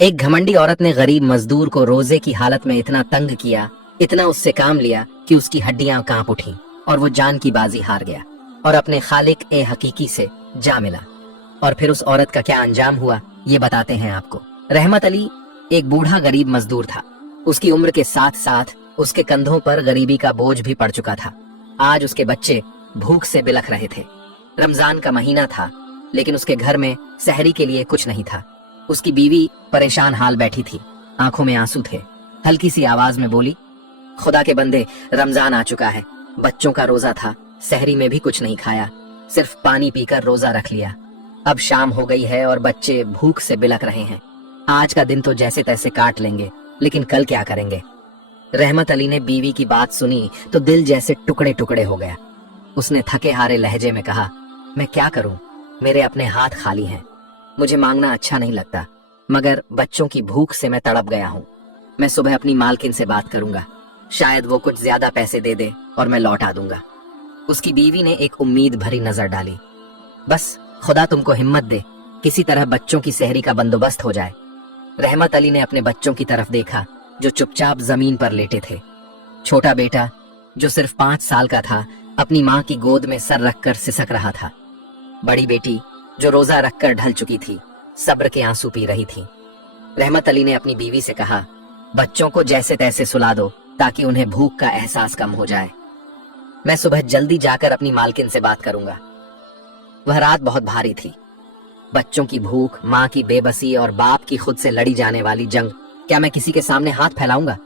एक घमंडी औरत ने गरीब मजदूर को रोजे की हालत में इतना तंग किया, इतना उससे काम लिया कि उसकी हड्डियां कांप उठी और वो जान की बाजी हार गया और अपने खालिक ए हकीकी से जा मिला। और फिर उस औरत का क्या अंजाम हुआ ये बताते हैं आपको। रहमत अली एक बूढ़ा गरीब मजदूर था। उसकी उम्र के साथ साथ उसके कंधों पर गरीबी का बोझ भी पड़ चुका था। आज उसके बच्चे भूख से बिलख रहे थे। रमजान का महीना था, लेकिन उसके घर में सहरी के लिए कुछ नहीं था। उसकी बीवी परेशान हाल बैठी थी, आंखों में आंसू थे। हल्की सी आवाज में बोली, खुदा के बंदे, रमजान आ चुका है, बच्चों का रोजा था, सहरी में भी कुछ नहीं खाया, सिर्फ पानी पीकर रोजा रख लिया। अब शाम हो गई है और बच्चे भूख से बिलख रहे हैं। आज का दिन तो जैसे तैसे काट लेंगे, लेकिन कल क्या करेंगे। रहमत अली ने बीवी की बात सुनी तो दिल जैसे टुकड़े टुकड़े हो गया। उसने थके हारे लहजे में कहा, मैं क्या करूं, मेरे अपने हाथ खाली हैं। मुझे मांगना अच्छा नहीं लगता, मगर बच्चों की भूख से मैं तड़प गया हूं। मैं सुबह अपनी मालकिन से बात करूंगा, शायद वो कुछ ज्यादा पैसे दे दे और मैं लौटा दूंगा। उसकी बीवी ने एक उम्मीद भरी नजर डाली। बस खुदा तुमको हिम्मत दे, किसी तरह बच्चों की सहरी का बंदोबस्त हो जाए। रहमत अली ने अपने बच्चों की तरफ देखा जो चुपचाप जमीन पर लेटे थे। छोटा बेटा जो सिर्फ 5 साल का था अपनी माँ की गोद में सर रखकर सिसक रहा था। बड़ी बेटी जो रोजा रखकर ढल चुकी थी, सब्र के आंसू पी रही थी। रहमत अली ने अपनी बीवी से कहा, बच्चों को जैसे तैसे सुला दो ताकि उन्हें भूख का एहसास कम हो जाए। मैं सुबह जल्दी जाकर अपनी मालकिन से बात करूंगा। वह रात बहुत भारी थी। बच्चों की भूख, माँ की बेबसी और बाप की खुद से लड़ी जाने वाली जंग। क्या मैं किसी के सामने हाथ फैलाऊंगा?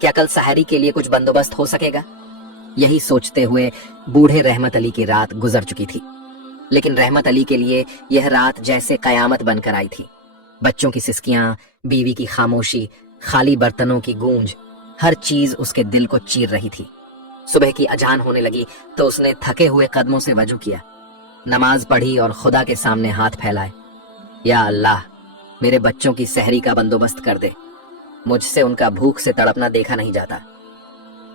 क्या कल सहरी के लिए कुछ बंदोबस्त हो सकेगा? यही सोचते हुए बूढ़े रहमत अली की रात गुजर चुकी थी। लेकिन रहमत अली के लिए यह रात जैसे कयामत बनकर आई थी। बच्चों की सिसकियां, बीवी की खामोशी, खाली बर्तनों की गूंज, हर चीज उसके दिल को चीर रही थी। सुबह की अजान होने लगी तो उसने थके हुए कदमों से वजू किया, नमाज पढ़ी और खुदा के सामने हाथ फैलाए। या अल्लाह, मेरे बच्चों की सहरी का बंदोबस्त कर दे, मुझसे उनका भूख से तड़पना देखा नहीं जाता।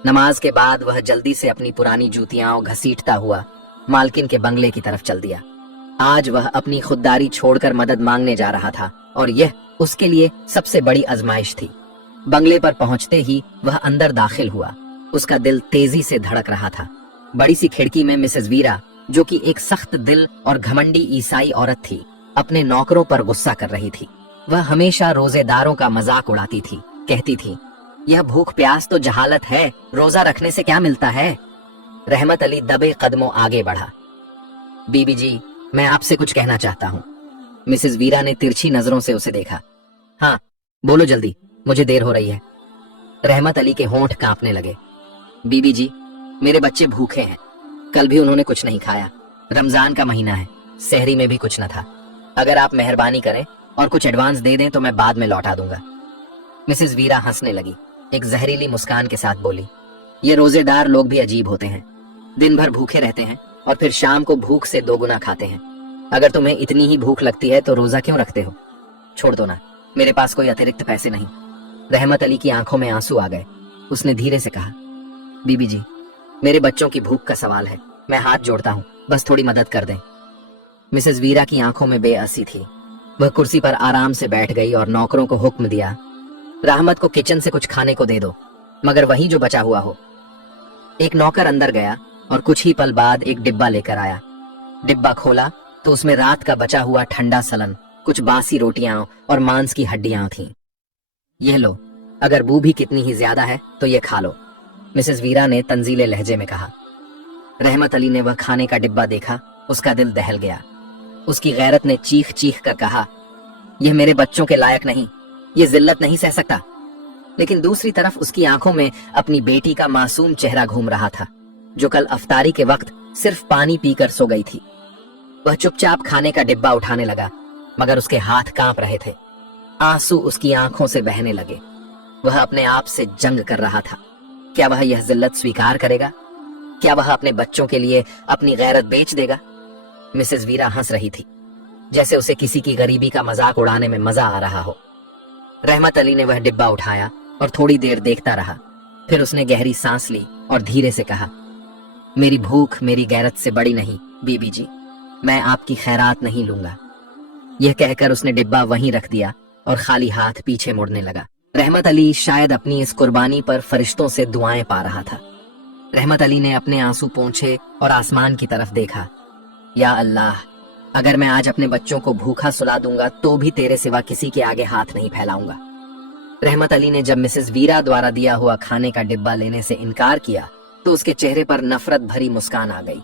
नमाज के बाद वह जल्दी से अपनी पुरानी जूतियां घसीटता हुआ मालकिन के बंगले की तरफ चल दिया। आज वह अपनी खुददारी छोड़कर मदद मांगने जा रहा था और यह उसके लिए सबसे बड़ी आजमाइश थी। बंगले पर पहुंचते ही वह अंदर दाखिल हुआ। उसका दिल तेजी से धड़क रहा था। बड़ी सी खिड़की में मिसेस वीरा, जो कि एक सख्त दिल और घमंडी ईसाई औरत थी, अपने नौकरों पर गुस्सा कर रही थी। वह हमेशा रोजेदारों का मजाक उड़ाती थी, कहती थी, यह भूख प्यास तो जहालत है, रोजा रखने से क्या मिलता है। रहमत अली दबे कदमों आगे बढ़ा। बीबी जी, मैं आपसे कुछ कहना चाहता हूँ। मिसेस वीरा ने तिरछी नजरों से उसे देखा। हाँ बोलो जल्दी, मुझे देर हो रही है। रहमत अली के होंठ कांपने लगे। बीबी जी, मेरे बच्चे भूखे हैं, कल भी उन्होंने कुछ नहीं खाया। रमजान का महीना है, सहरी में भी कुछ न था। अगर आप मेहरबानी करें और कुछ एडवांस दे दें तो मैं बाद में लौटा दूंगा। मिसेस वीरा हंसने लगी, एक जहरीली मुस्कान के साथ बोली, ये रोजेदार लोग भी अजीब होते हैं, दिन भर भूखे रहते हैं और फिर शाम को भूख से दोगुना खाते हैं। अगर तुम्हें इतनी ही भूख लगती है तो रोजा क्यों रखते हो? छोड़ दो ना, मेरे पास कोई अतिरिक्त पैसे नहीं। रहमत अली की आंखों में आंसू आ गए। उसने धीरे से कहा, बीबी जी, मेरे बच्चों की भूख का सवाल है, मैं हाथ जोड़ता हूँ, बस थोड़ी मदद कर दें। मिसेस वीरा की आंखों में बेअसी थी। वह कुर्सी पर आराम से बैठ गई और नौकरों को हुक्म दिया, रहमत को किचन से कुछ खाने को दे दो, मगर वही जो बचा हुआ हो। एक नौकर अंदर गया और कुछ ही पल बाद एक डिब्बा लेकर आया। डिब्बा खोला तो उसमें रात का बचा हुआ ठंडा सलन, कुछ बासी रोटियां और मांस की हड्डियां थीं। यह लो, अगर बू भी कितनी ही ज्यादा है तो ये खा लो, मिसेस वीरा ने तंजीले लहजे में कहा। रहमत अली ने वह खाने का डिब्बा देखा, उसका दिल दहल गया। उसकी गैरत ने चीख चीख कर कहा, यह मेरे बच्चों के लायक नहीं, ये जिल्लत नहीं सह सकता। लेकिन दूसरी तरफ उसकी आंखों में अपनी बेटी का मासूम चेहरा घूम रहा था, जो कल अफ्तारी के वक्त सिर्फ पानी पीकर सो गई थी। वह चुपचाप खाने का डिब्बा उठाने लगा, मगर उसके हाथ कांप रहे थे, आंसू उसकी आंखों से बहने लगे। वह अपने आप से जंग कर रहा था। क्या वह यह जिल्लत स्वीकार करेगा? क्या वह अपने बच्चों के लिए अपनी गैरत बेच देगा? मिसेस वीरा हंस रही थी, जैसे उसे किसी की गरीबी का मजाक उड़ाने में मजा आ रहा हो। रहमत अली ने वह डिब्बा उठाया और थोड़ी देर देखता रहा। फिर उसने गहरी सांस ली और धीरे से कहा, मेरी भूख मेरी गैरत से बड़ी नहीं बीबी जी, मैं आपकी खैरात नहीं लूंगा। यह कहकर उसने डिब्बा वहीं रख दिया और खाली हाथ पीछे मुड़ने लगा। रहमत अली शायद अपनी इस कुर्बानी पर फरिश्तों से दुआएं पा रहा था। रहमत अली ने अपने आंसू पोंछे और आसमान की तरफ देखा। या अल्लाह, अगर मैं आज अपने बच्चों को भूखा सुला दूंगा तो भी तेरे सिवा किसी के आगे हाथ नहीं फैलाऊंगा। रहमत अली ने जब मिसेस वीरा द्वारा दिया हुआ खाने का डिब्बा लेने से इनकार किया तो उसके चेहरे पर नफरत भरी मुस्कान आ गई।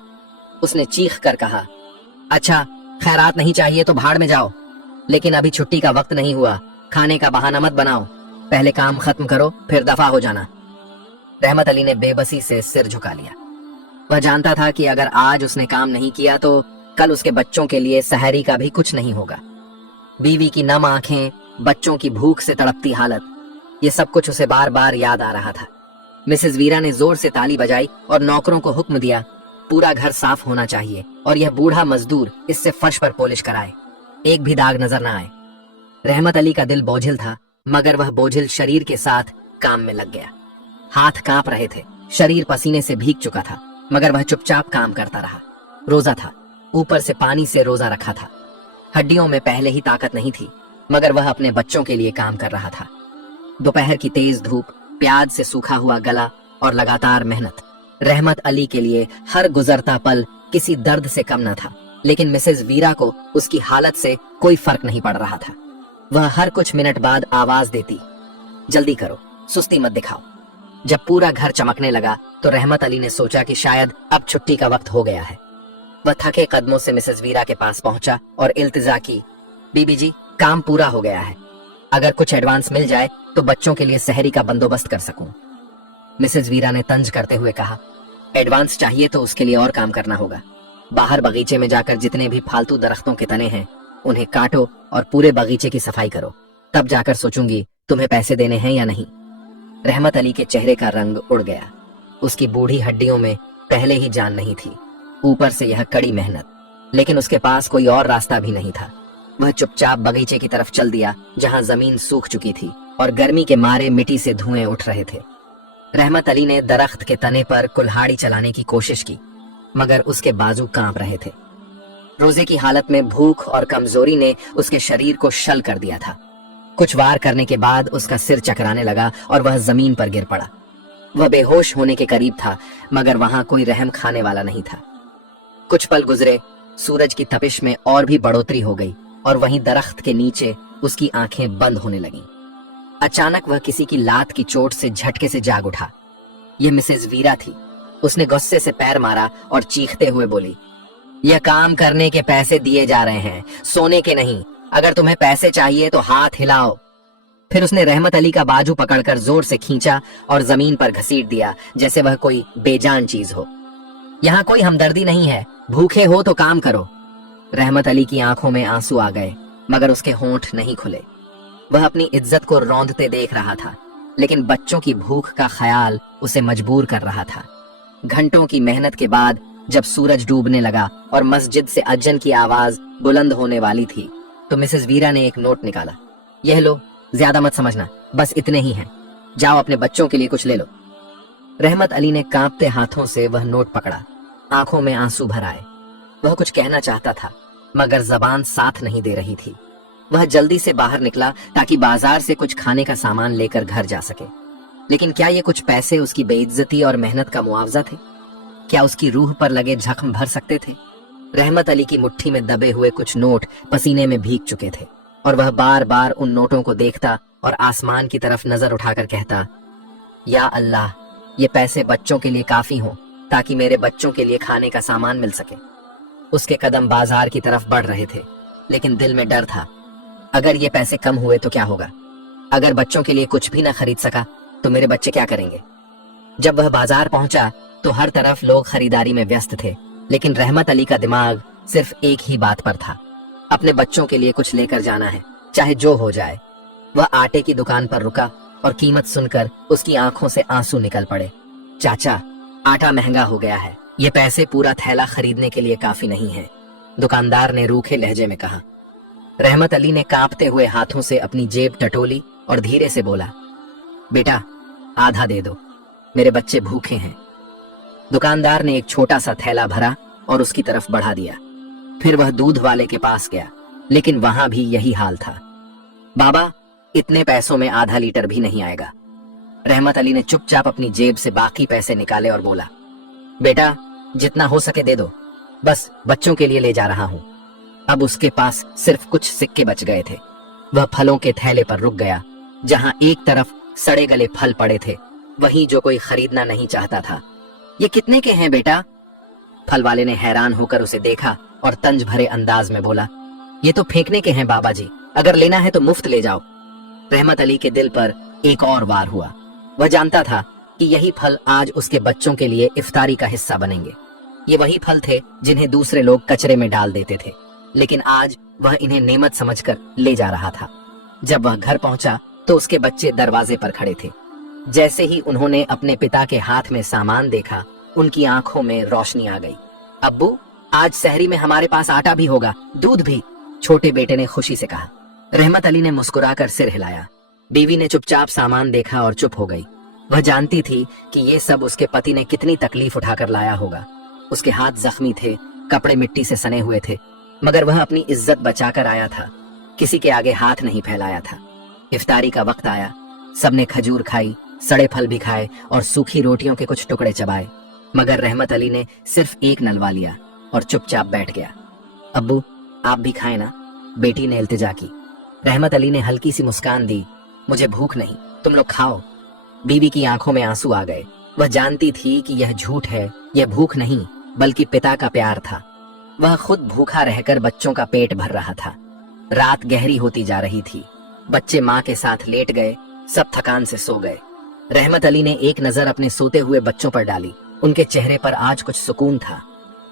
उसने चीख कर कहा, अच्छा, खैरात नहीं चाहिए तो भाड़ में जाओ, लेकिन अभी छुट्टी का वक्त नहीं हुआ, खाने का बहाना मत बनाओ, पहले काम खत्म करो फिर दफा हो जाना। रहमत अली ने बेबसी से सिर झुका लिया। वह जानता था कि अगर आज उसने काम नहीं किया तो कल उसके बच्चों के लिए सहरी का भी कुछ नहीं होगा। बीवी की नम आंखें, बच्चों की भूख से तड़पती हालत, ये सब कुछ उसे बार बार याद आ रहा था। मिसेस वीरा ने जोर से ताली बजाई और नौकरों को हुक्म दिया, पूरा घर साफ होना चाहिए और यह बूढ़ा मजदूर इससे फर्श पर पॉलिश कराए, एक भी दाग नजर न आए। रहमत अली का दिल बोझिल था, मगर वह बोझिल शरीर के साथ काम में लग गया। हाथ कांप रहे थे, शरीर पसीने से भीग चुका था, मगर वह चुपचाप काम करता रहा। रोजा था, ऊपर से पानी से रोजा रखा था। हड्डियों में पहले ही ताकत नहीं थी, मगर वह अपने बच्चों के लिए काम कर रहा था। दोपहर की तेज धूप, प्याज से सूखा हुआ गला और लगातार मेहनत। रहमत अली के लिए हर गुजरता पल किसी दर्द से कम न था, लेकिन मिसेस वीरा को उसकी हालत से कोई फर्क नहीं पड़ रहा था। वह हर कुछ मिनट बाद आवाज देती, जल्दी करो, सुस्ती मत दिखाओ। जब पूरा घर चमकने लगा तो रहमत अली ने सोचा कि शायद अब छुट्टी का वक्त हो गया है। वह थके कदमों से मिसेस वीरा के पास पहुंचा और इल्तिजा की, बीबी जी, काम पूरा हो गया है, अगर कुछ एडवांस मिल जाए तो बच्चों के लिए सहरी का बंदोबस्त कर सकूं। मिसेस वीरा ने तंज करते हुए कहा, एडवांस चाहिए तो उसके लिए और काम करना होगा। बाहर बगीचे में जाकर जितने भी फालतू दरख्तों के तने हैं उन्हें काटो और पूरे बगीचे की सफाई करो, तब जाकर सोचूंगी तुम्हें पैसे देने हैं या नहीं। रहमत अली के चेहरे का रंग उड़ गया। उसकी बूढ़ी हड्डियों में पहले ही जान नहीं थी, ऊपर से यह कड़ी मेहनत, लेकिन उसके पास कोई और रास्ता भी नहीं था। वह चुपचाप बगीचे की तरफ चल दिया, जहां जमीन सूख चुकी थी और गर्मी के मारे मिट्टी से धुएं उठ रहे थे। रहमत अली ने दरख्त के तने पर कुल्हाड़ी चलाने की कोशिश की, मगर उसके बाजू कांप रहे थे। रोजे की हालत में भूख और कमजोरी ने उसके शरीर को शल कर दिया था। कुछ वार करने के बाद उसका सिर चकराने लगा और वह जमीन पर गिर पड़ा। वह बेहोश होने के करीब था, मगर वहां कोई रहम खाने वाला नहीं था। कुछ पल गुजरे, सूरज की तपिश में और भी बढ़ोतरी हो गई और वहीं दरख्त के नीचे उसकी आंखें बंद होने लगीं। अचानक वह किसी की लात की चोट से झटके से जाग उठा। यह मिसेस वीरा थी। उसने गुस्से से पैर मारा और चीखते हुए बोली, यह काम करने के पैसे दिए जा रहे हैं, सोने के नहीं। अगर तुम्हें पैसे चाहिए तो हाथ हिलाओ। फिर उसने रहमत अली का बाजू पकड़कर जोर से खींचा और जमीन पर घसीट दिया, जैसे वह कोई बेजान चीज हो। यहाँ कोई हमदर्दी नहीं है, भूखे हो तो काम करो। रहमत अली की आंखों में आंसू आ गए, मगर उसके होंठ नहीं खुले। वह अपनी इज्जत को रौंदते देख रहा था, लेकिन बच्चों की भूख का ख्याल उसे मजबूर कर रहा था। घंटों की मेहनत के बाद जब सूरज डूबने लगा और मस्जिद से अज्जन की आवाज बुलंद होने वाली थी, तो मिसेस वीरा ने एक नोट निकाला। यह लो, ज्यादा मत समझना, बस इतने ही हैं, जाओ अपने बच्चों के लिए कुछ ले लो। रहमत अली ने कांपते हाथों से वह नोट पकड़ा। आंखों में आंसू भर आए। वह कुछ कहना चाहता था, मगर जबान साथ नहीं दे रही थी। वह जल्दी से बाहर निकला ताकि बाजार से कुछ खाने का सामान लेकर घर जा सके। लेकिन क्या ये कुछ पैसे उसकी बेइज्जती और मेहनत का मुआवजा थे? क्या उसकी रूह पर लगे जख्म भर सकते थे? रहमत अली की मुट्ठी में दबे हुए कुछ नोट पसीने में भीग चुके थे और वह बार बार उन नोटों को देखता और आसमान की तरफ नजर उठाकर कहता, या अल्लाह, ये पैसे बच्चों के लिए काफी हों ताकि मेरे बच्चों के लिए खाने का सामान मिल सके। उसके कदम बाजार की तरफ बढ़ रहे थे, लेकिन दिल में डर था, अगर ये पैसे कम हुए तो क्या होगा? अगर बच्चों के लिए कुछ भी न खरीद सका तो मेरे बच्चे क्या करेंगे? जब वह बाजार पहुंचा तो हर तरफ लोग खरीदारी में व्यस्त थे, लेकिन रहमत अली का दिमाग सिर्फ एक ही बात पर था, अपने बच्चों के लिए कुछ लेकर जाना है, चाहे जो हो जाए। वह आटे की दुकान पर रुका और कीमत सुनकर उसकी आंखों से आंसू निकल पड़े। चाचा, आटा महंगा हो गया है, ये पैसे पूरा थैला खरीदने के लिए काफी नहीं है, दुकानदार ने रूखे लहजे में कहा। रहमत अली ने कांपते हुए हाथों से अपनी जेब टटोली और धीरे से बोला, बेटा, आधा दे दो, मेरे बच्चे भूखे हैं। दुकानदार ने एक छोटा सा थैला भरा और उसकी तरफ बढ़ा दिया। फिर वह दूध वाले के पास गया, लेकिन वहां भी यही हाल था। बाबा, इतने पैसों में आधा लीटर भी नहीं आएगा। रहमत अली ने चुपचाप अपनी जेब से बाकी पैसे निकाले और बोला, बेटा जितना हो सके दे दो, बस बच्चों के लिए ले जा रहा हूं। अब उसके पास सिर्फ कुछ सिक्के बच गए थे। वह फलों के थैले पर रुक गया। जहां एक तरफ सड़े गले फल पड़े थे, वहीं जो कोई खरीदना नहीं चाहता था। ये कितने के हैं बेटा? फल वाले ने हैरान होकर उसे देखा और तंज भरे अंदाज में बोला, ये तो फेंकने के हैं बाबा जी, अगर लेना है तो मुफ्त ले जाओ। रहमत अली के दिल पर एक और वार हुआ। वह जानता था कि यही फल आज उसके बच्चों के लिए इफ्तारी का हिस्सा बनेंगे। ये वही फल थे जिन्हें दूसरे लोग कचरे में डाल देते थे, लेकिन आज वह इन्हें नेमत समझकर ले जा रहा था। जब वह घर पहुंचा तो उसके बच्चे दरवाजे पर खड़े थे। जैसे ही उन्होंने अपने पिता के हाथ में सामान देखा, उनकी आंखों में रोशनी आ गई। अब्बू, आज सहरी में हमारे पास आटा भी होगा, दूध भी, छोटे बेटे ने खुशी से कहा। रहमत अली ने मुस्कुराकर सिर हिलाया। बीवी ने चुपचाप सामान देखा और चुप हो गई। वह जानती थी कि ये सब उसके पति ने कितनी तकलीफ उठाकर लाया होगा। उसके हाथ जख्मी थे, कपड़े मिट्टी से सने हुए थे, मगर वह अपनी इज्जत बचाकर आया था। किसी के आगे हाथ नहीं फैलाया था। इफ्तारी का वक्त आया। सबने खजूर खाई, सड़े फल भी खाए और सूखी रोटियों के कुछ टुकड़े चबाए, मगर रहमत अली ने सिर्फ एक नलवा लिया और चुपचाप बैठ गया। अब्बू, आप भी खाएं ना, बेटी ने इल्तिजा की। रहमत अली ने हल्की सी मुस्कान दी। मुझे भूख नहीं, तुम लोग खाओ। बीवी की आंखों में आंसू आ गए। वह जानती थी कि यह झूठ है, यह भूख नहीं बल्कि पिता का प्यार था। वह खुद भूखा रहकर बच्चों का पेट भर रहा था। रात गहरी होती जा रही थी। बच्चे माँ के साथ लेट गए, सब थकान से सो गए। रहमत अली ने एक नजर अपने सोते हुए बच्चों पर डाली। उनके चेहरे पर आज कुछ सुकून था।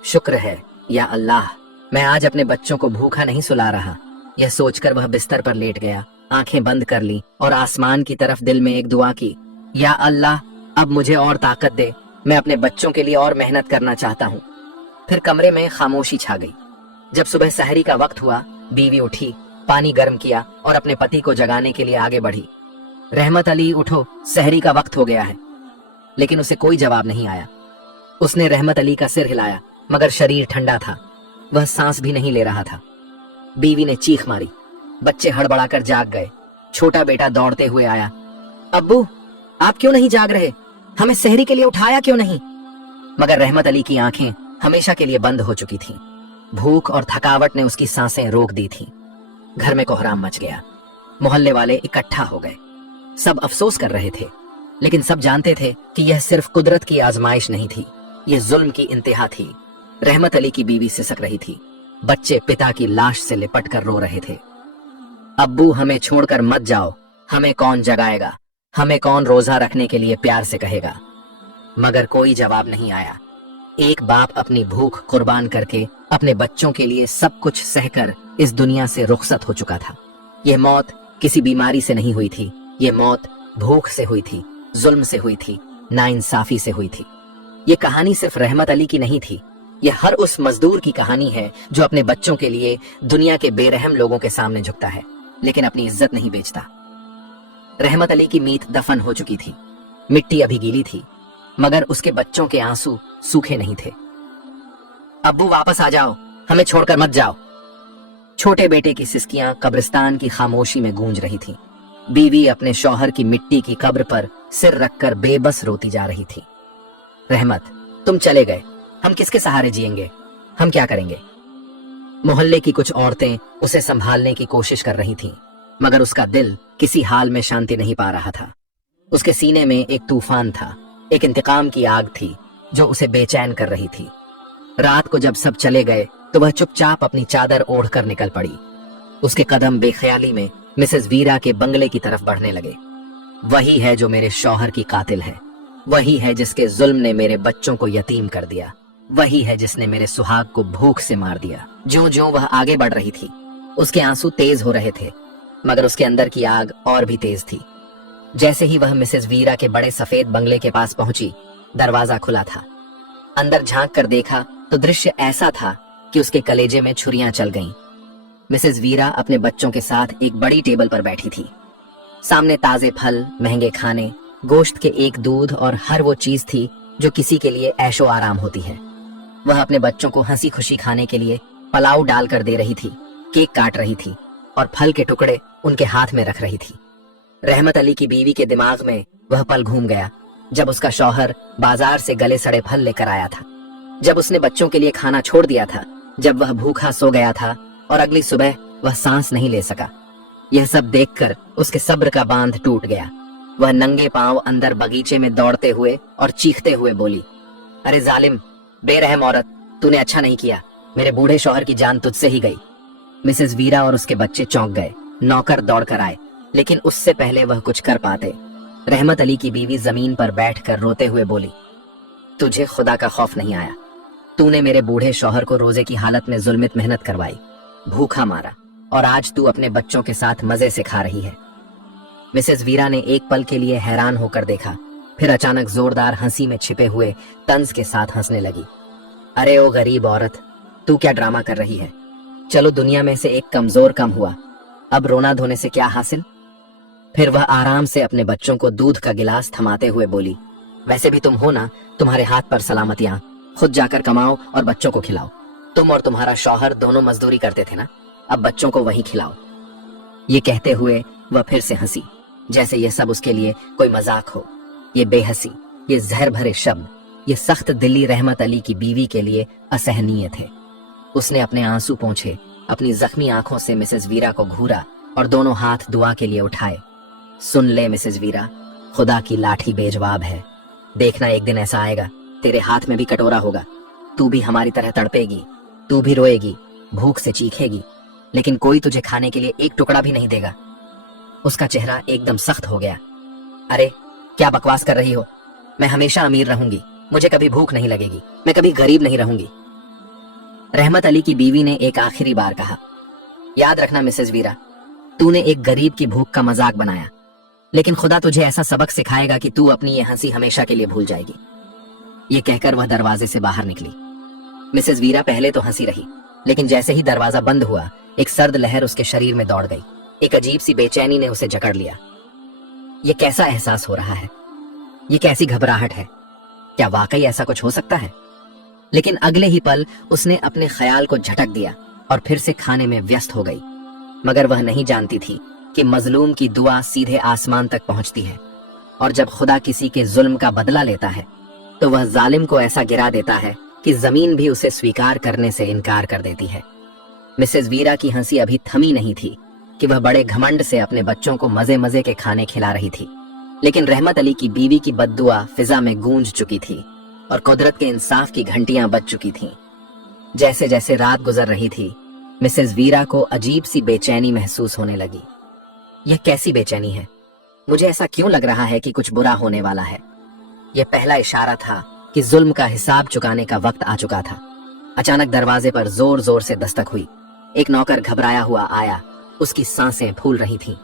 शुक्र है या अल्लाह, मैं आज अपने बच्चों को भूखा नहीं सुला रहा। यह सोचकर वह बिस्तर पर लेट गया, आंखें बंद कर ली और आसमान की तरफ दिल में एक दुआ की, या अल्लाह, अब मुझे और ताकत दे, मैं अपने बच्चों के लिए और मेहनत करना चाहता हूँ। फिर कमरे में खामोशी छा गई। जब सुबह सहरी का वक्त हुआ, बीवी उठी, पानी गर्म किया और अपने पति को जगाने के लिए आगे बढ़ी। रहमत अली, उठो, सहरी का वक्त हो गया है। लेकिन उसे कोई जवाब नहीं आया। उसने रहमत अली का सिर हिलाया, मगर शरीर ठंडा था। वह सांस भी नहीं ले रहा था। बीवी ने चीख मारी। बच्चे हड़बड़ाकर जाग गए। छोटा बेटा दौड़ते हुए आया। अब्बू, आप क्यों नहीं जाग रहे? हमें सहरी के लिए उठाया क्यों नहीं? मगर रहमत अली की आंखें हमेशा के लिए बंद हो चुकी थीं। भूख और थकावट ने उसकी सांसें रोक दी थीं। घर में कोहराम मच गया। मोहल्ले वाले इकट्ठा हो गए। सब अफसोस कर रहे थे, लेकिन सब जानते थे कि यह सिर्फ कुदरत की आजमाइश नहीं थी, यह जुल्म की इंतहा थी। रहमत अली की बीवी सिसक रही थी। बच्चे पिता की लाश से लिपट कर रो रहे थे। अब्बू, हमें छोड़कर मत जाओ, हमें कौन जगाएगा, हमें कौन रोजा रखने के लिए प्यार से कहेगा? मगर कोई जवाब नहीं आया। एक बाप अपनी भूख कुर्बान करके अपने बच्चों के लिए सब कुछ सहकर इस दुनिया से रुखसत हो चुका था। यह मौत किसी बीमारी से नहीं हुई थी, यह मौत भूख से हुई थी, जुल्म से हुई थी, नाइंसाफी से हुई थी। ये कहानी सिर्फ रहमत अली की नहीं थी, यह हर उस मजदूर की कहानी है जो अपने बच्चों के लिए दुनिया के बेरहम लोगों के सामने झुकता है, लेकिन अपनी इज्जत नहीं बेचता। रहमत अली की मीत दफन हो चुकी थी। मिट्टी अभी गीली थी, मगर उसके बच्चों के आंसू सूखे नहीं थे। अब्बू, वापस आ जाओ, हमें छोड़कर मत जाओ। छोटे बेटे की सिसकियां कब्रिस्तान की खामोशी में गूंज रही थीं। बीवी अपने शौहर की मिट्टी की कब्र पर सिर रखकर बेबस रोती जा रही थी। रहमत, तुम चले गए, हम किसके सहारे जिएंगे? हम क्या करेंगे? मोहल्ले की कुछ औरतें उसे संभालने की कोशिश कर रही थीं, मगर उसका दिल किसी हाल में शांति नहीं पा रहा था। उसके सीने में एक तूफान था, एक इंतकाम की आग थी जो उसे बेचैन कर रही थी। रात को जब सब चले गए तो वह चुपचाप अपनी चादर ओढ़कर निकल पड़ी। उसके कदम बेख्याली में मिसेस वीरा के बंगले की तरफ बढ़ने लगे। वही है जो मेरे शौहर की कातिल है, वही है जिसके जुल्म ने मेरे बच्चों को यतीम कर दिया, वही है जिसने मेरे सुहाग को भूख से मार दिया। ज्यों ज्यों वह आगे बढ़ रही थी, उसके आंसू तेज हो रहे थे, मगर उसके अंदर की आग और भी तेज थी। जैसे ही वह मिसेस वीरा के बड़े सफेद बंगले के पास पहुंची, दरवाजा खुला था। अंदर झांक कर देखा तो दृश्य ऐसा था कि उसके कलेजे में छुरियां चल गईं। मिसेस वीरा अपने बच्चों के साथ एक बड़ी टेबल पर बैठी थी। सामने ताजे फल, महंगे खाने, गोश्त के एक दूध और हर वो चीज थी जो किसी के लिए ऐशो आराम होती है। वह अपने बच्चों को हंसी खुशी खाने के लिए पलाव डालकर दे रही थी, केक काट रही थी और फल के टुकड़े उनके हाथ में रख रही थी। रहमत अली की बीवी के दिमाग में वह पल घूम गया जब उसका शौहर बाजार से गले सड़े फल लेकर आया था, जब उसने बच्चों के लिए खाना छोड़ दिया था, जब वह भूखा सो गया था और अगली सुबह वह सांस नहीं ले सका। यह सब देखकर उसके सब्र का बांध टूट गया। वह नंगे पांव अंदर बगीचे में दौड़ते हुए और चीखते हुए बोली, अरे जालिम, बेरहम औरत, तूने अच्छा नहीं किया। मेरे बूढ़े शौहर की जान तुझसे ही गई। मिसेस वीरा और उसके बच्चे चौंक गए। नौकर दौड़ कर आए, लेकिन उससे पहले वह कुछ कर पाते। रहमत अली की बीवी जमीन पर बैठकर रोते हुए बोली, तुझे खुदा का खौफ नहीं आया? तूने मेरे बूढ़े शौहर को रोजे की हालत में जुल्मित मेहनत करवाई, भूखा मारा, और आज तू अपने बच्चों के साथ मजे से खा रही है। मिसेस वीरा ने एक पल के लिए हैरान होकर देखा, फिर अचानक जोरदार हंसी में छिपे हुए तंज के साथ हंसने लगी। अरे ओ गरीब औरत, तू क्या ड्रामा कर रही है? चलो, दुनिया में से एक कमजोर कम हुआ, अब रोना धोने से क्या हासिल? फिर वह आराम से अपने बच्चों को दूध का गिलास थमाते हुए बोली, वैसे भी तुम हो ना, तुम्हारे हाथ पर सलामतियां, खुद जाकर कमाओ और बच्चों को खिलाओ। तुम और तुम्हारा शौहर दोनों मजदूरी करते थे ना, अब बच्चों को वही खिलाओ। ये कहते हुए वह फिर से हंसी, जैसे यह सब उसके लिए कोई मजाक हो। ये बेहसी, ये जहर भरे शब्द, ये सख्त दिली रहमत अली की बीवी के लिए असहनीय थे। उसने अपने आंसू पोंछे, अपनी जख्मी आंखों से मिसेस वीरा को घूरा और दोनों हाथ दुआ के लिए उठाए। सुन ले मिसेस वीरा, खुदा की लाठी बेजवाब है। देखना, एक दिन ऐसा आएगा, तेरे हाथ में भी कटोरा होगा, तू भी हमारी तरह तड़पेगी, तू भी रोएगी, भूख से चीखेगी, लेकिन कोई तुझे खाने के लिए एक टुकड़ा भी नहीं देगा। उसका चेहरा एकदम सख्त हो गया। अरे क्या बकवास कर रही हो? मैं हमेशा अमीर रहूंगी, मुझे कभी भूख नहीं लगेगी, मैं कभी गरीब नहीं रहूंगी। रहमत अली की बीवी ने एक आखिरी बार कहा, याद रखना मिसेस वीरा, तूने एक गरीब की भूख का मजाक बनाया, लेकिन खुदा तुझे ऐसा सबक सिखाएगा कि तू अपनी ये हंसी हमेशा के लिए भूल जाएगी। ये कहकर वह दरवाजे से बाहर निकली। मिसेस वीरा पहले तो हंसी रही, लेकिन जैसे ही दरवाजा बंद हुआ, एक सर्द लहर उसके शरीर में दौड़ गई। एक अजीब सी बेचैनी ने उसे जकड़ लिया। ये कैसा एहसास हो रहा है? ये कैसी घबराहट है? क्या वाकई ऐसा कुछ हो सकता है? लेकिन अगले ही पल उसने अपने ख्याल को झटक दिया और फिर से खाने में व्यस्त हो गई। मगर वह नहीं जानती थी कि मजलूम की दुआ सीधे आसमान तक पहुंचती है, और जब खुदा किसी के जुल्म का बदला लेता है तो वह जालिम को ऐसा गिरा देता है कि जमीन भी उसे स्वीकार करने से इनकार कर देती है। मिसेस वीरा की हंसी अभी थमी नहीं थी कि वह बड़े घमंड से अपने बच्चों को मजे मजे के खाने खिला रही थी, लेकिन रहमत अली की बीवी की बद्दुआ फिजा में गूंज चुकी थी और कुदरत के इंसाफ की घंटियां बज चुकी थीं। जैसे जैसे रात गुजर रही थी, मिसेस वीरा को अजीब सी बेचैनी महसूस होने लगी। यह कैसी बेचैनी है? मुझे ऐसा क्यों लग रहा है कि कुछ बुरा होने वाला है? यह पहला इशारा था कि जुल्म का हिसाब चुकाने का वक्त आ चुका था। अचानक दरवाजे पर जोर जोर से दस्तक हुई। एक नौकर घबराया हुआ आया, उसकी सांसें फूल रही थीं।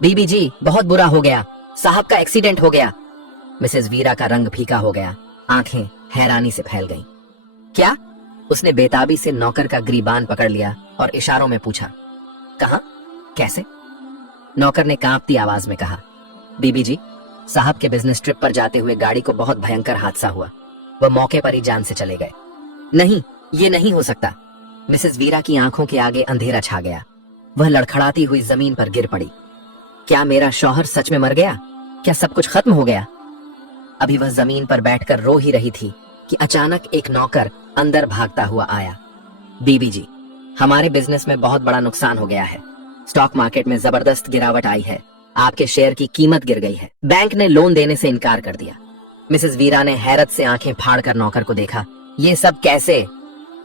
बीबी जी, बहुत बुरा हो गया, साहब का एक्सीडेंट हो गया। मिसेस वीरा का रंग फीका हो गया, आंखें हैरानी से फैल गईं। क्या? उसने बेताबी से नौकर का ग्रीबान पकड़ लिया और इशारों में पूछा, कहां? कैसे? नौकर ने कांपती आवाज में कहा, बीबी जी, साहब के बिजनेस ट्रिप पर जाते हुए गाड़ी को बहुत भयंकर हादसा हुआ, वह मौके पर ही जान से चले गए। नहीं, ये नहीं हो सकता। मिसेस वीरा की आंखों के आगे अंधेरा छा गया। वह लड़खड़ाती हुई जमीन पर गिर पड़ी। क्या मेरा शौहर सच में मर गया? क्या सब कुछ खत्म हो गया? अभी वह जमीन पर बैठकर रो ही रही थी कि अचानक एक नौकर अंदर भागता हुआ आया। बीबी जी, हमारे बिजनेस में बहुत बड़ा नुकसान हो गया है। स्टॉक मार्केट में जबरदस्त गिरावट आई है, आपके शेयर की कीमत गिर गई है, बैंक ने लोन देने से इनकार कर दिया। मिसेस वीरा ने हैरत से आंखें फाड़कर नौकर को देखा। ये सब कैसे?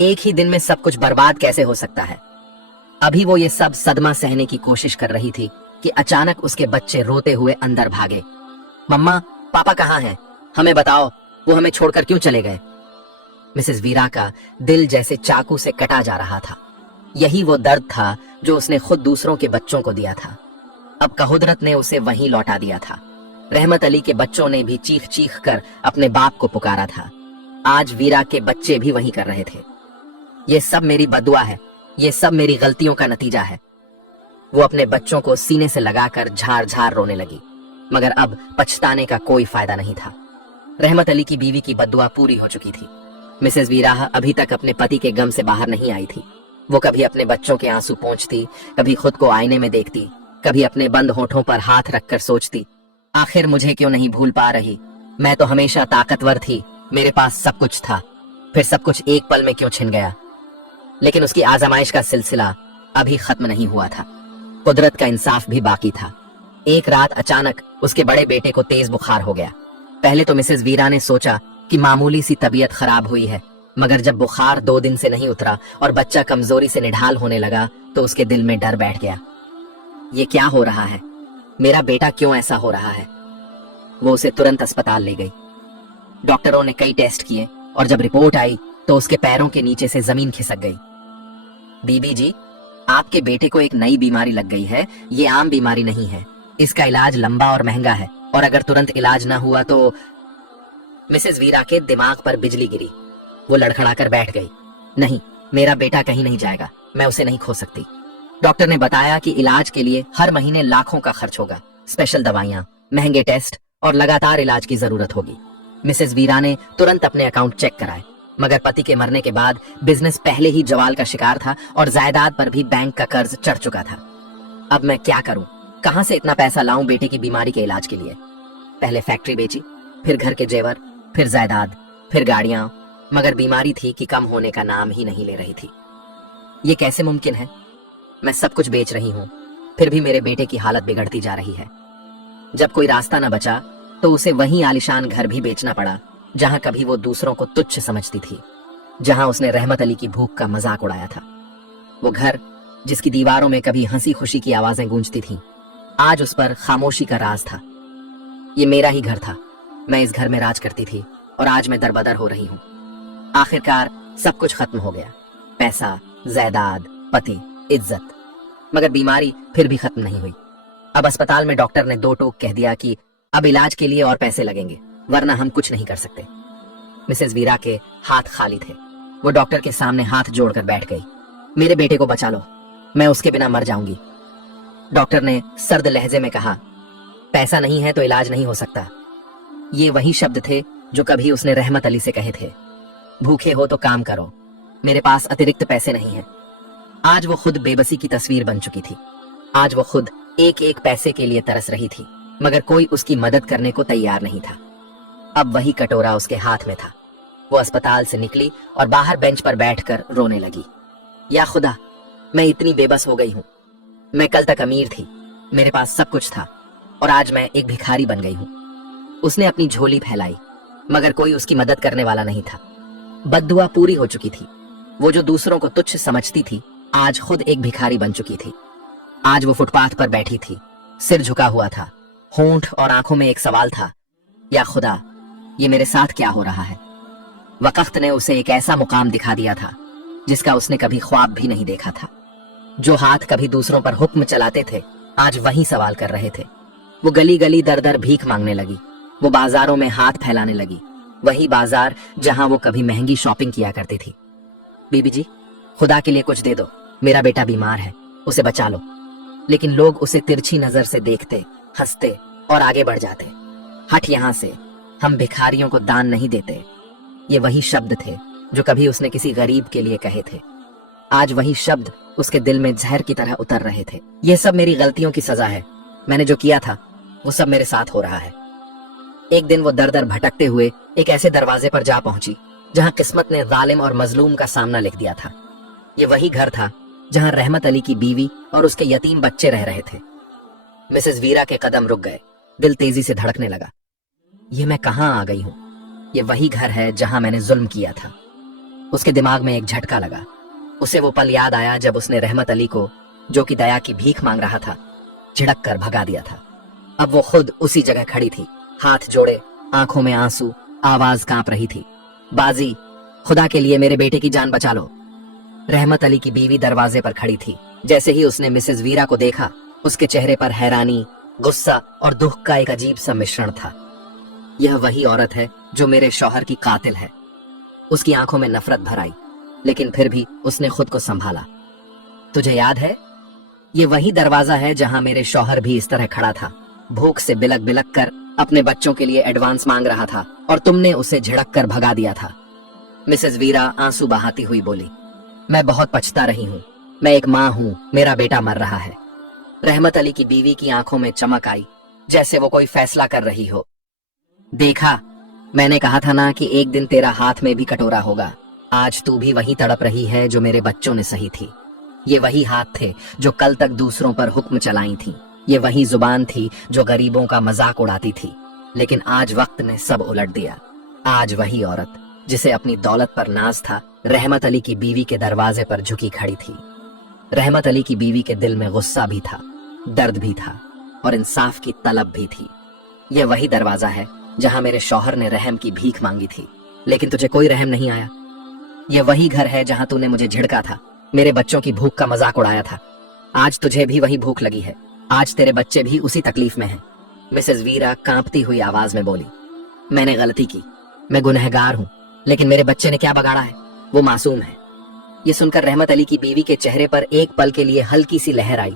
एक ही दिन में सब कुछ बर्बाद कैसे हो सकता है? अभी वो ये सब सदमा सहने की कोशिश कर रही थी कि अचानक उसके बच्चे रोते हुए अंदर भागे। मम्मा, पापा कहाँ हैं? हमें बताओ, वो हमें छोड़कर क्यों चले गए? मिसेस वीरा का दिल जैसे चाकू से कटा जा रहा था। यही वो दर्द था जो उसने खुद दूसरों के बच्चों को दिया था। अब कहुदरत ने उसे वहीं लौटा दिया था। रहमत अली के बच्चों ने भी चीख चीख कर अपने बाप को पुकारा था। आज वीरा के बच्चे भी वही कर रहे थे। ये सब मेरी बदुआ है, ये सब मेरी गलतियों का नतीजा है। वो अपने बच्चों को सीने से लगाकर झार झार रोने लगी, मगर अब पछताने का कोई फायदा नहीं था। रहमत अली की बीवी की बद्दुआ पूरी हो चुकी थी। मिसेस वीरा अभी तक अपने पति के गम से बाहर नहीं आई थी। वो कभी अपने बच्चों के आंसू पोंछती, कभी खुद को आईने में देखती, कभी अपने बंद होठों पर हाथ रखकर सोचती, आखिर मुझे क्यों नहीं भूल पा रही। मैं तो हमेशा ताकतवर थी, मेरे पास सब कुछ था, फिर सब कुछ एक पल में क्यों छिन गया। लेकिन उसकी आजमाइश का सिलसिला अभी खत्म नहीं हुआ था। कुदरत का इंसाफ भी बाकी था। एक रात अचानक उसके बड़े बेटे को तेज बुखार हो गया। पहले तो मिसेस वीरा ने सोचा कि मामूली सी तबीयत खराब हुई है, मगर जब बुखार 2 दिन से नहीं उतरा और बच्चा कमजोरी से निढाल होने लगा तो उसके दिल में डर बैठ गया। ये क्या हो रहा है? मेरा बेटा क्यों ऐसा हो रहा है? वो उसे तुरंत अस्पताल ले गई। डॉक्टरों ने कई टेस्ट किए और जब रिपोर्ट आई तो उसके पैरों के नीचे से जमीन खिसक गई। बीबी जी, आपके बेटे को एक नई बीमारी लग गई है। ये आम बीमारी नहीं है, इसका इलाज लंबा और महंगा है, और अगर तुरंत इलाज ना हुआ तो। मिसेस वीरा के दिमाग पर बिजली गिरी। वो लड़खड़ाकर बैठ गई। नहीं, मेरा बेटा कहीं नहीं जाएगा, मैं उसे नहीं खो सकती। डॉक्टर ने बताया कि इलाज के लिए हर महीने लाखों का खर्च होगा, स्पेशल दवाइयां, महंगे टेस्ट और लगातार इलाज की जरूरत होगी। मिसेस वीरा ने तुरंत अपने अकाउंट चेक कराए, मगर पति के मरने के बाद बिजनेस पहले ही जवाल का शिकार था और जायदाद पर भी बैंक का कर्ज चढ़ चुका था। अब मैं क्या करूं? कहां से इतना पैसा लाऊं बेटे की बीमारी के इलाज के लिए? पहले फैक्ट्री बेची, फिर घर के जेवर, फिर जायदाद, फिर गाड़ियां, मगर बीमारी थी कि कम होने का नाम ही नहीं ले रही थी। ये कैसे मुमकिन है? मैं सब कुछ बेच रही हूं, फिर भी मेरे बेटे की हालत बिगड़ती जा रही है। जब कोई रास्ता न बचा तो उसे वहीं आलिशान घर भी बेचना पड़ा जहां कभी वो दूसरों को तुच्छ समझती थी, जहां उसने रहमत अली की भूख का मजाक उड़ाया था। वो घर जिसकी दीवारों में कभी हंसी खुशी की आवाजें गूंजती थीं, आज उस पर खामोशी का राज था। ये मेरा ही घर था, मैं इस घर में राज करती थी और आज मैं दरबदर हो रही हूं। आखिरकार सब कुछ खत्म हो गया, पैसा, जायदाद, पति, इज्जत, मगर बीमारी फिर भी खत्म नहीं हुई। अब अस्पताल में डॉक्टर ने 2 टोक कह दिया कि अब इलाज के लिए और पैसे लगेंगे, वरना हम कुछ नहीं कर सकते। मिसेस वीरा के हाथ खाली थे। वो डॉक्टर के सामने हाथ जोड़कर बैठ गई। मेरे बेटे को बचा लो, मैं उसके बिना मर जाऊंगी। डॉक्टर ने सर्द लहजे में कहा, पैसा नहीं है तो इलाज नहीं हो सकता। ये वही शब्द थे जो कभी उसने रहमत अली से कहे थे, भूखे हो तो काम करो, मेरे पास अतिरिक्त पैसे नहीं हैं। आज वो खुद बेबसी की तस्वीर बन चुकी थी। आज वो खुद एक एक पैसे के लिए तरस रही थी, मगर कोई उसकी मदद करने को तैयार नहीं था। अब वही कटोरा उसके हाथ में था। वो अस्पताल से निकली और बाहर बेंच पर बैठकर रोने लगी। या खुदा, मैं इतनी बेबस हो गई हूं। मैं कल तक अमीर थी, मेरे पास सब कुछ था, और आज मैं एक भिखारी बन गई हूं। उसने अपनी झोली फैलाई, मगर कोई उसकी मदद करने वाला नहीं था। बद्दुआ पूरी हो चुकी थी। वो जो दूसरों को तुच्छ समझती थी, आज खुद एक भिखारी बन चुकी थी। आज वो फुटपाथ पर बैठी थी, सिर झुका हुआ था, होंठ और आंखों में एक सवाल था, या खुदा, ये मेरे साथ क्या हो रहा है? वक्त ने उसे एक ऐसा मुकाम दिखा दिया था जिसका उसने कभी ख्वाब भी नहीं देखा था। जो हाथ कभी दूसरों पर हुक्म चलाते थे, आज वही सवाल कर रहे थे। वो गली गली दर दर भीख मांगने लगी। वो बाजारों में हाथ फैलाने लगी, वही बाजार जहां वो कभी महंगी शॉपिंग किया करती थी। बीबी जी, खुदा के लिए कुछ दे दो, मेरा बेटा बीमार है, उसे बचा लो। लेकिन लोग उसे तिरछी नजर से देखते, हंसते और आगे बढ़ जाते। हट यहां से, हम भिखारियों को दान नहीं देते। ये वही शब्द थे जो कभी उसने किसी गरीब के लिए कहे थे। आज वही शब्द उसके दिल में जहर की तरह उतर रहे थे। ये सब मेरी गलतियों की सजा है। मैंने जो किया था वो सब मेरे साथ हो रहा है। एक दिन वो दर दर भटकते हुए एक ऐसे दरवाजे पर जा पहुंची जहां किस्मत ने जालिम और मजलूम का सामना लिख दिया था। ये वही घर था जहां रहमत अली की बीवी और उसके यतीम बच्चे रह रहे थे। मिसेस वीरा के कदम रुक गए, दिल तेजी से धड़कने लगा। ये मैं कहां आ गई हूं? ये वही घर है जहां मैंने जुल्म किया था। उसके दिमाग में एक झटका लगा। उसे वो पल याद आया जब उसने रहमत अली को, जो कि दया की भीख मांग रहा था, झिड़क कर भगा दिया था। अब वो खुद उसी जगह खड़ी थी, हाथ जोड़े, आंखों में आंसू, आवाज कांप रही थी। बाजी, खुदा के लिए मेरे बेटे की जान बचा लो। रहमत अली की बीवी दरवाजे पर खड़ी थी। जैसे ही उसने मिसेस वीरा को देखा, उसके चेहरे पर हैरानी, गुस्सा और दुख का एक अजीब सा मिश्रण था। यह वही औरत है जो मेरे शौहर की कातिल है। उसकी आंखों में नफरत भर आई, लेकिन फिर भी उसने खुद को संभाला। तुझे याद है, ये वही दरवाजा है जहां मेरे शौहर भी इस तरह खड़ा था, भूख से बिलक बिलक कर अपने बच्चों के लिए एडवांस मांग रहा था, और तुमने उसे झिड़क कर भगा दिया था। मिसेस वीरा आंसू बहाती हुई बोली। मैं बहुत पछता रही हूँ। मैं एक माँ हूँ, मेरा बेटा मर रहा है। रहमत अली की बीवी की आंखों में चमक आई, जैसे वो कोई फैसला कर रही हो। देखा, मैंने कहा था ना कि एक दिन तेरा हाथ में भी कटोरा होगा। आज तू भी वही तड़प रही है जो मेरे बच्चों ने सही थी। ये वही हाथ थे जो कल तक दूसरों पर हुक्म चलाई थी। ये वही जुबान थी जो गरीबों का मजाक उड़ाती थी। लेकिन आज वक्त ने सब उलट दिया। आज वही औरत जिसे अपनी दौलत पर नाज था, रहमत अली की बीवी के दरवाजे पर झुकी खड़ी थी। रहमत अली की बीवी के दिल में गुस्सा भी था, दर्द भी था और इंसाफ की तलब भी थी। यह वही दरवाजा है जहां मेरे शौहर ने रहम की भीख मांगी थी, लेकिन तुझे कोई रहम नहीं आया। यह वही घर है जहां तूने मुझे झिड़का था, मेरे बच्चों की भूख का मजाक उड़ाया था। आज तुझे भी वही भूख लगी है। आज तेरे बच्चे भी उसी तकलीफ में हैं। मिसेस वीरा कांपती हुई आवाज में बोली, मैंने गलती की, मैं गुनहगार हूँ, लेकिन मेरे बच्चे ने क्या बगाड़ा है? वो मासूम है। ये सुनकर रहमत अली की बीवी के चेहरे पर एक पल के लिए हल्की सी लहर आई,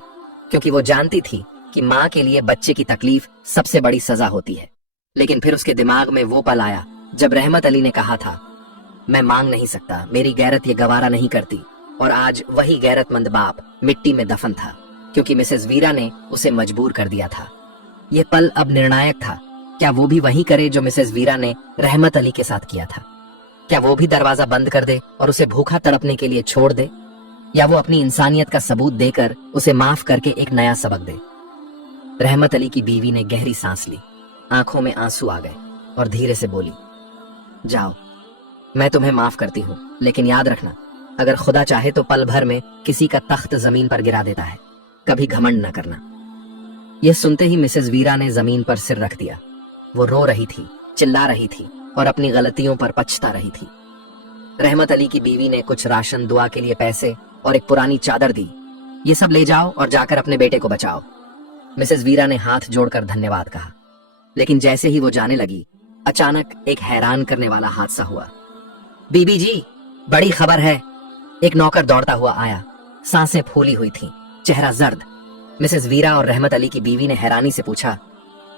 क्योंकि वो जानती थी कि माँ के लिए बच्चे की तकलीफ सबसे बड़ी सजा होती है। लेकिन फिर उसके दिमाग में वो पल आया जब रहमत अली ने कहा था, मैं मांग नहीं सकता, मेरी गैरत ये गवारा नहीं करती। और आज वही गैरतमंद बाप मिट्टी में दफन था, क्योंकि मिसेस वीरा ने उसे मजबूर कर दिया था। ये पल अब निर्णायक था। क्या वो भी वही करे जो मिसेस वीरा ने रहमत अली के साथ किया था? क्या वो भी दरवाजा बंद कर दे और उसे भूखा तड़पने के लिए छोड़ दे, या वो अपनी इंसानियत का सबूत देकर उसे माफ करके एक नया सबक दे? रहमत अली की बीवी ने गहरी सांस ली, आंखों में आंसू आ गए और धीरे से बोली, जाओ, मैं तुम्हें माफ करती हूँ, लेकिन याद रखना, अगर खुदा चाहे तो पल भर में किसी का तख्त जमीन पर गिरा देता है। कभी घमंड न करना। यह सुनते ही मिसेस वीरा ने जमीन पर सिर रख दिया। वो रो रही थी, चिल्ला रही थी और अपनी गलतियों पर पछता रही थी। रहमत अली की बीवी ने कुछ राशन, दुआ के लिए पैसे और एक पुरानी चादर दी। ये सब ले जाओ और जाकर अपने बेटे को बचाओ। मिसेस वीरा ने हाथ जोड़कर धन्यवाद कहा, लेकिन जैसे ही वो जाने लगी, अचानक एक हैरान करने वाला हादसा हुआ। बीबी जी, बड़ी खबर है। एक नौकर दौड़ता हुआ आया, सांसें फूली हुई थीं, चेहरा जर्द। मिसेस वीरा और रहमत अली की बीवी ने हैरानी से पूछा,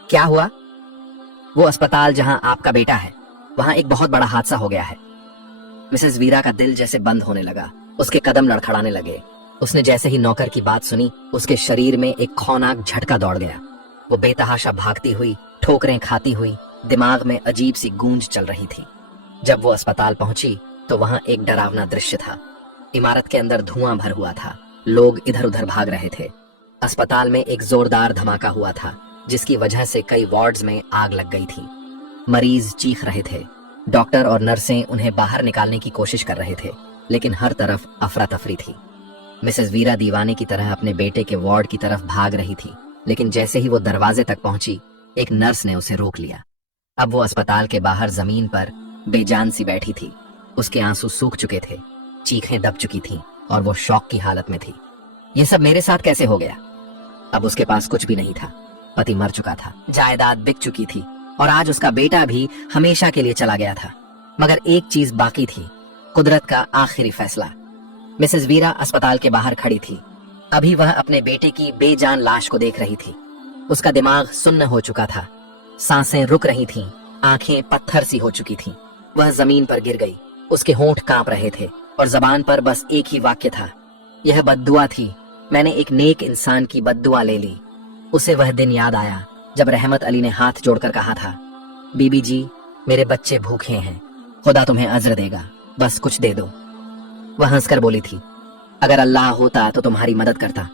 क्या हुआ? वो अस्पताल जहां आपका बेटा है, वहां एक बहुत बड़ा हादसा हो गया है। मिसेस वीरा का दिल जैसे बंद होने लगा, उसके कदम लड़खड़ाने लगे। उसने जैसे ही नौकर की बात सुनी, उसके शरीर में एक खौफनाक झटका दौड़ गया। वो बेतहाशा भागती हुई, ठोकरें खाती हुई, दिमाग में अजीब सी गूंज चल रही थी। जब वो अस्पताल पहुंची तो वहां एक डरावना दृश्य था। इमारत के अंदर धुआं भर हुआ था, लोग इधर उधर भाग रहे थे। अस्पताल में एक जोरदार धमाका हुआ था, जिसकी वजह से कई वार्ड्स में आग लग गई थी। मरीज चीख रहे थे, डॉक्टर और नर्सें उन्हें बाहर निकालने की कोशिश कर रहे थे, लेकिन हर तरफ अफरा तफरी थी। मिसेस वीरा दीवाने की तरह अपने बेटे के वार्ड की तरफ भाग रही थी, लेकिन जैसे ही वो दरवाजे तक पहुंची, एक नर्स ने उसे रोक लिया। अब वो अस्पताल के बाहर जमीन पर बेजान सी बैठी थी। उसके आंसू सूख चुके थे, चीखें दब चुकी थीं और वो शौक की हालत में थी। ये सब मेरे साथ कैसे हो गया? अब उसके पास कुछ भी नहीं था। पति मर चुका था, जायदाद बिक चुकी थी और आज उसका बेटा भी हमेशा के लिए चला गया था। मगर एक चीज बाकी थी, कुदरत का आखिरी फैसला। मिसेस वीरा अस्पताल के बाहर खड़ी थी। अभी वह अपने बेटे की बेजान लाश को देख रही थी। उसका दिमाग सुन्न हो चुका था, सांसें रुक रही थीं, आंखें पत्थर सी हो चुकी थीं। वह जमीन पर गिर गई, उसके होंठ कांप रहे थे और जबान पर बस एक ही वाक्य था, यह बद्दुआ थी। मैंने एक नेक इंसान की बद्दुआ ले ली। उसे वह दिन याद आया जब रहमत अली ने हाथ जोड़कर कहा था, बीबी जी, मेरे बच्चे भूखे हैं, खुदा तुम्हें अज्र देगा, बस कुछ दे दो। वह हंसकर बोली थी, अगर अल्लाह होता तो तुम्हारी मदद करता।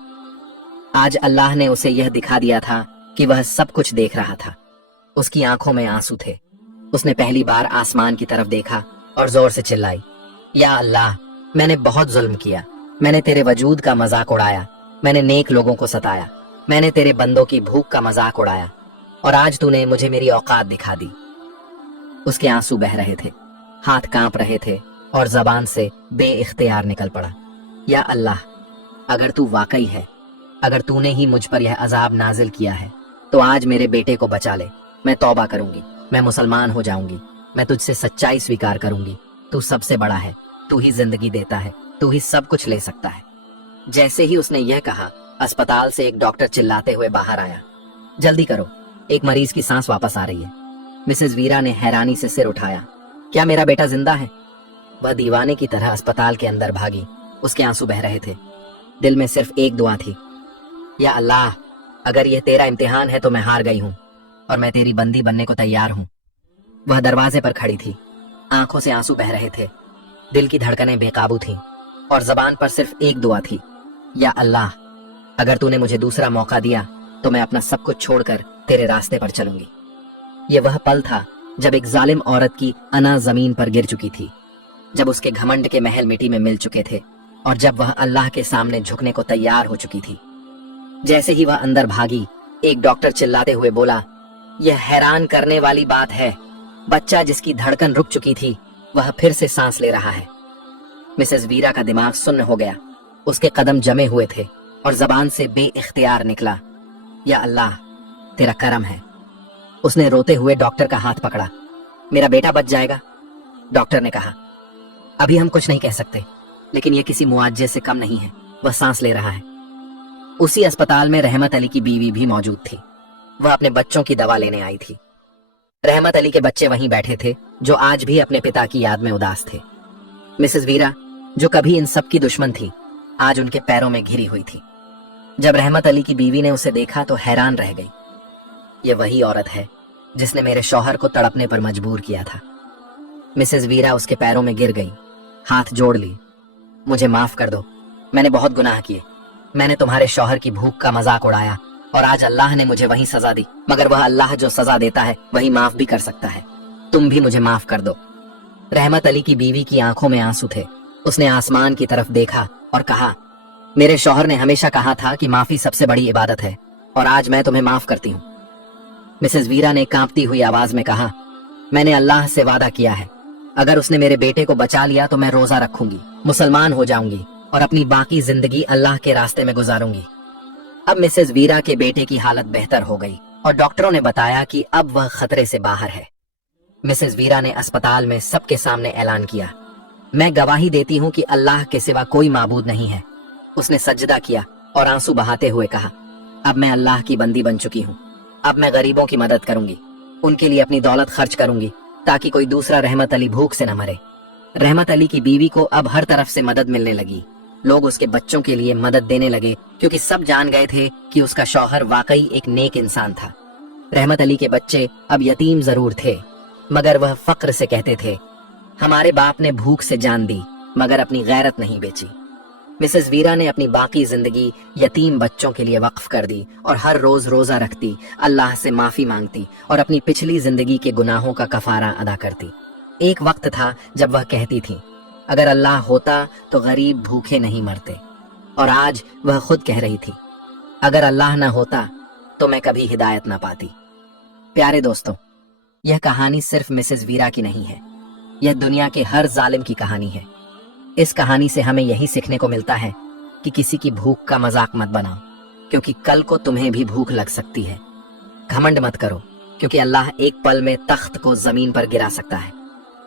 आज अल्लाह ने उसे यह दिखा दिया था कि वह सब कुछ देख रहा था। उसकी आंखों में आंसू थे। उसने पहली बार आसमान की तरफ देखा और जोर से चिल्लाई, या अल्लाह, मैंने बहुत जुल्म किया। मैंने तेरे वजूद का मजाक उड़ाया, मैंने नेक लोगों को सताया, मैंने तेरे बंदों की भूख का मजाक उड़ाया और आज तूने मुझे मेरी औकात दिखा दी। उसके आंसू बह रहे थे, हाथ कांप रहे थे और जबान से बेइख्तियार निकल पड़ा, या अल्लाह, अगर तू वाकई है, अगर तूने ही मुझ पर यह अजाब नाजिल किया है, तो आज मेरे बेटे को बचा ले। मैं तौबा करूंगी, मैं मुसलमान हो जाऊंगी, मैं तुझसे सच्चाई स्वीकार करूंगी। तू सबसे बड़ा है, तू ही जिंदगी देता है, तू ही सब कुछ ले सकता है। जैसे ही उसने यह कहा, अस्पताल से एक डॉक्टर चिल्लाते हुए बाहर आया, जल्दी करो, एक मरीज की सांस वापस आ रही है। मिसेस वीरा ने हैरानी से सिर उठाया, क्या मेरा बेटा जिंदा है? वह दीवाने की तरह अस्पताल के अंदर भागी, उसके आंसू बह रहे थे। दिल में सिर्फ एक दुआ थी, या अल्लाह, अगर यह तेरा इम्तिहान है तो मैं हार गई हूं और मैं तेरी बंदी बनने को तैयार हूं। वह दरवाजे पर खड़ी थी, आंखों से आंसू बह रहे थे, दिल की धड़कनें बेकाबू थीं और जबान पर सिर्फ एक दुआ थी, या अल्लाह, अगर तूने मुझे दूसरा मौका दिया तो मैं अपना सब कुछ छोड़कर तेरे रास्ते पर चलूंगी। यह वह पल था जब एक जालिम औरत की अना जमीन पर गिर चुकी थी, जब उसके घमंड के महल मिट्टी में मिल चुके थे और जब वह अल्लाह के सामने झुकने को तैयार हो चुकी थी। जैसे ही वह अंदर भागी, एक डॉक्टर चिल्लाते हुए बोला, यह हैरान करने वाली बात है, बच्चा जिसकी धड़कन रुक चुकी थी वह फिर से सांस ले रहा है। मिसेस वीरा का दिमाग सुन्न हो गया, उसके कदम जमे हुए थे और जबान से बेइख्तियार निकला, या अल्लाह, तेरा करम है। उसने रोते हुए डॉक्टर का हाथ पकड़ा। मेरा बेटा बच जाएगा, डॉक्टर ने कहा। अभी हम कुछ नहीं कह सकते, लेकिन यह किसी मुआवजे से कम नहीं है, वह सांस ले रहा है। उसी अस्पताल में रहमत अली की बीवी भी मौजूद थी। वह अपने बच्चों की दवा लेने आई थी। रहमत अली के बच्चे वहीं बैठे थे, जो आज भी अपने पिता की याद में उदास थे। मिसेस वीरा, जो कभी इन सब की दुश्मन थी, आज उनके पैरों में घिरी हुई थी। जब रहमत अली की बीवी ने उसे देखा तो हैरान रह गई। ये वही औरत है जिसने मेरे शौहर को तड़पने पर मजबूर किया था। मिसेस वीरा उसके पैरों में गिर गई, हाथ जोड़ ली। मुझे माफ कर दो, मैंने बहुत गुनाह किए। मैंने तुम्हारे शौहर की भूख का मजाक उड़ाया और आज अल्लाह ने मुझे वही सजा दी, मगर वह अल्लाह जो सजा देता है वही माफ भी कर सकता है। तुम भी मुझे माफ कर दो। रहमत अली की बीवी की आंखों में आंसू थे। उसने आसमान की तरफ देखा और कहा, मेरे शौहर ने हमेशा कहा था कि माफी सबसे बड़ी इबादत है और आज मैं तुम्हें माफ करती हूँ। मिसेस वीरा ने कांपती हुई आवाज में कहा, मैंने अल्लाह से वादा किया है, अगर उसने मेरे बेटे को बचा लिया तो मैं रोजा रखूंगी, मुसलमान हो जाऊंगी और अपनी बाकी जिंदगी अल्लाह के रास्ते में गुजारूंगी। अब मिसेस वीरा के बेटे की हालत बेहतर हो गई और डॉक्टरों ने बताया कि अब वह खतरे से बाहर है। मिसेस वीरा ने अस्पताल में सबके सामने ऐलान किया, मैं गवाही देती हूँ कि अल्लाह के सिवा कोई माबूद नहीं है। उसने सजदा किया और आंसू बहाते हुए कहा, अब मैं अल्लाह की बंदी बन चुकी हूँ। अब मैं गरीबों की मदद करूंगी, उनके लिए अपनी दौलत खर्च करूंगी ताकि कोई दूसरा रहमत अली भूख से न मरे। रहमत अली की बीवी को अब हर तरफ से मदद मिलने लगी। लोग उसके बच्चों के लिए मदद देने लगे क्योंकि सब जान गए थे कि उसका शौहर वाकई एक नेक इंसान था। रहमत अली के बच्चे अब यतीम जरूर थे, मगर वह फक्र से कहते थे, हमारे बाप ने भूख से जान दी मगर अपनी गैरत नहीं बेची। मिसेस वीरा ने अपनी बाकी जिंदगी यतीम बच्चों के लिए वक्फ कर दी और हर रोज रोजा रखती, अल्लाह से माफी मांगती और अपनी पिछली जिंदगी के गुनाहों का कफारा अदा करती। एक वक्त था जब वह कहती थी, अगर अल्लाह होता तो गरीब भूखे नहीं मरते, और आज वह खुद कह रही थी, अगर अल्लाह ना होता तो मैं कभी हिदायत ना पाती। प्यारे दोस्तों, यह कहानी सिर्फ मिसेस वीरा की नहीं है, यह दुनिया के हर जालिम की कहानी है। इस कहानी से हमें यही सीखने को मिलता है कि किसी की भूख का मजाक मत बनाओ, क्योंकि कल को तुम्हें भी भूख लग सकती है। घमंड मत करो, क्योंकि अल्लाह एक पल में तख्त को जमीन पर गिरा सकता है।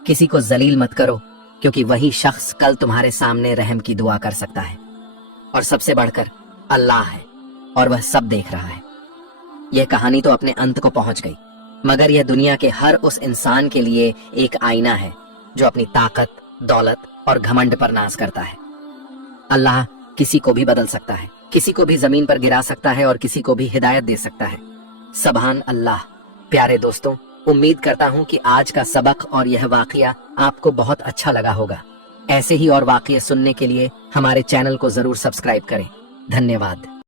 किसी को जलील मत करो, क्योंकि वही शख्स कल तुम्हारे सामने रहम की दुआ कर सकता है। और सबसे बढ़कर अल्लाह है और वह सब देख रहा है। यह कहानी तो अपने अंत को पहुंच गई, मगर यह दुनिया के हर उस इंसान के लिए एक आईना है जो अपनी ताकत, दौलत और घमंड पर नाज करता है। अल्लाह किसी को भी बदल सकता है, किसी को भी जमीन पर गिरा सकता है और किसी को भी हिदायत दे सकता है। सुभान अल्लाह। प्यारे दोस्तों, उम्मीद करता हूँ कि आज का सबक और यह वाकया आपको बहुत अच्छा लगा होगा। ऐसे ही और वाकये सुनने के लिए हमारे चैनल को जरूर सब्सक्राइब करें। धन्यवाद।